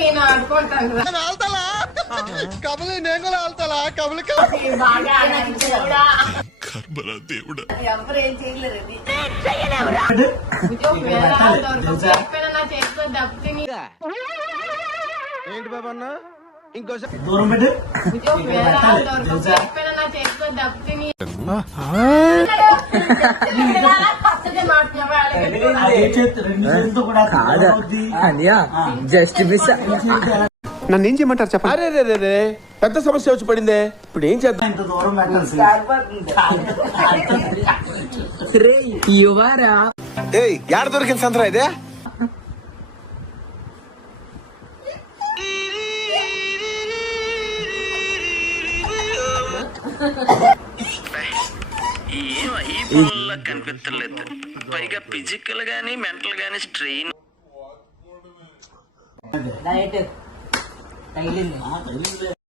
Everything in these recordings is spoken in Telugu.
నేను ఆడుకుంటాను కబలి నేను కూడా ఆడతా కబలి దేవుడా ఎవరేం చేయలేరండి నా చేతిలో దప్పిని ఏంటి బాబా అన్న ఇంకోసారి దూరం పెట్టు నా చేతిలో దప్పిని జస్ట్ మిస్. నన్ను ఏం చేయమంటారు చెప్పండి. అరే రే రే పెద్ద సమస్య వచ్చి పడిందే, ఇప్పుడు ఏం చేద్దాం? ఇంత దూరం పెట్టాల్సి యువరా యాడ దొరికింది సంతరా ఇదే? కనిపించలేదు, పైగా ఫిజికల్ గానీ మెంటల్ గానీ స్ట్రెయిన్.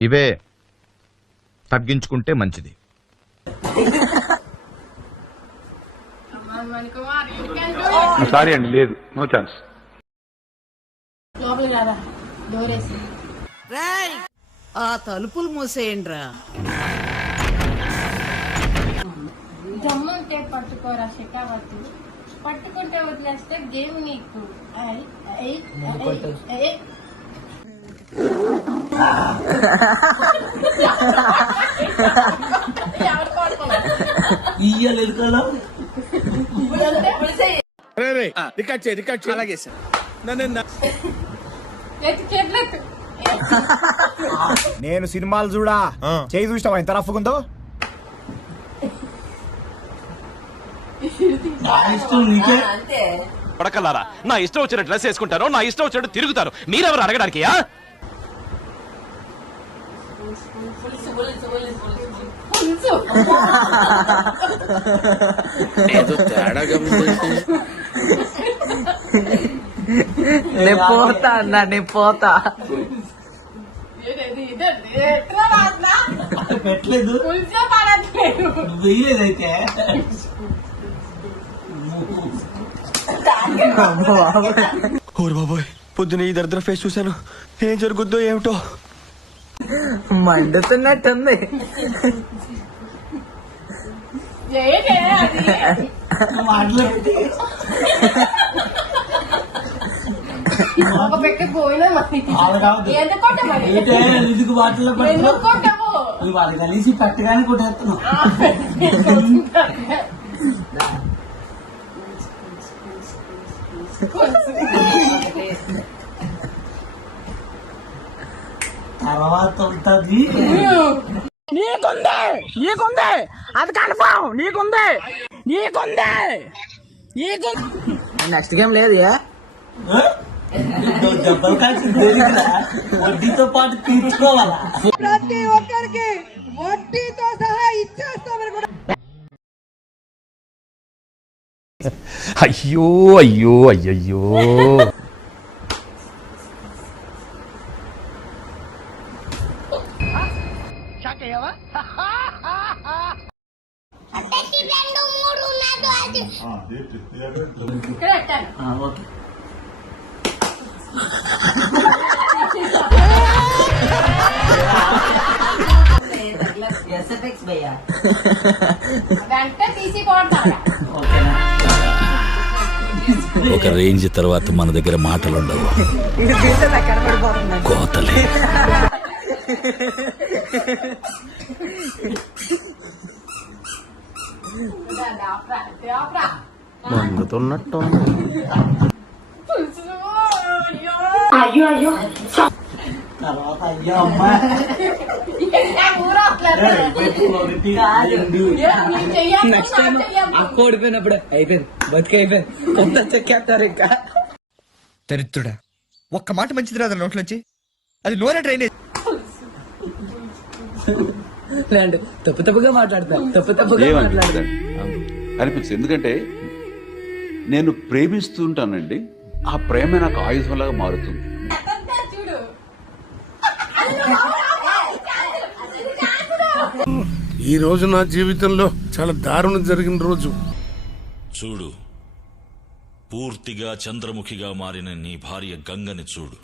ఇవే తగ్గించుకుంటే మంచిది. సారీ అండి, లేదు, నో ఛాన్స్. ఆ తలుపులు మూసేయండిరా. జమ్ముంటే పట్టుకోరా శకావత్తు, పట్టుకుంటే వదిలేస్తే గేమ్ నీకు. అలాగే సార్. నేను సినిమాలు చూడా, చేయి చూసినావా ఎంత రఫ్గుందో? పడకల్లారా, నా ఇష్టం వచ్చిన డ్రెస్ వేసుకుంటారు, నా ఇష్టం వచ్చినట్టు తిరుగుతారు. మీరెవరు అడగడానికి? నేను పోతా అన్నా, నేను పోతా. పెట్టలేదు వెయ్యలేదైతే. ఓరు బాబోయ్, పొద్దున ఈ దరిద్ర ఫేస్ చూశాను, ఏం జరుగుద్దో ఏమిటో. మండుతున్నట్టుంది. ఎందుకు బాటిల్లో వాళ్ళు కలిసి పెట్టగానే కొట్టేస్తున్నావు. తర్వాత ఉంటుంది. నీకుంది అది కన్ఫర్మ్. నీకుంది. నెక్స్ట్ గేమ్ లేదు. దెబ్బలు కలిసి వడ్డీతో పాటు తీర్చుకోవాలా? ప్రతి ఒక్కరికి వడ్డీతో సహా ఇచ్చేస్తామని కూడా. అయ్యో అయ్యో అయ్యయ్యో, ఒక రేంజ్ తర్వాత మన దగ్గర మాటలుండవు, కోతలే. మండుతున్నట్టు. అయ్యో తర్వాత అయ్యో అమ్మా నెక్స్ట్ టైం అక్క ఓడిపోయినప్పుడు అయిపోయింది, బతికైపోయింది, కొంత చెక్కేస్తారు ఇంకా. దరిద్రుడా, ఒక్క మాట మంచిది రాదు నోట్లోంచి, అది నోరే డ్రైనేజ్. తప్పుగా మాట్లాడతాను, తప్పుగా మాట్లాడతాను అనిపించింది. ఎందుకంటే నేను ప్రేమిస్తుంటానండి, ఆ ప్రేమ నాకు ఆయుధంలాగా మారుతుంది. ఈ రోజు నా జీవితంలో చాలా దారుణం జరిగిన రోజు. చూడు, పూర్తిగా చంద్రముఖిగా మారిన నీ భార్య గంగని చూడు.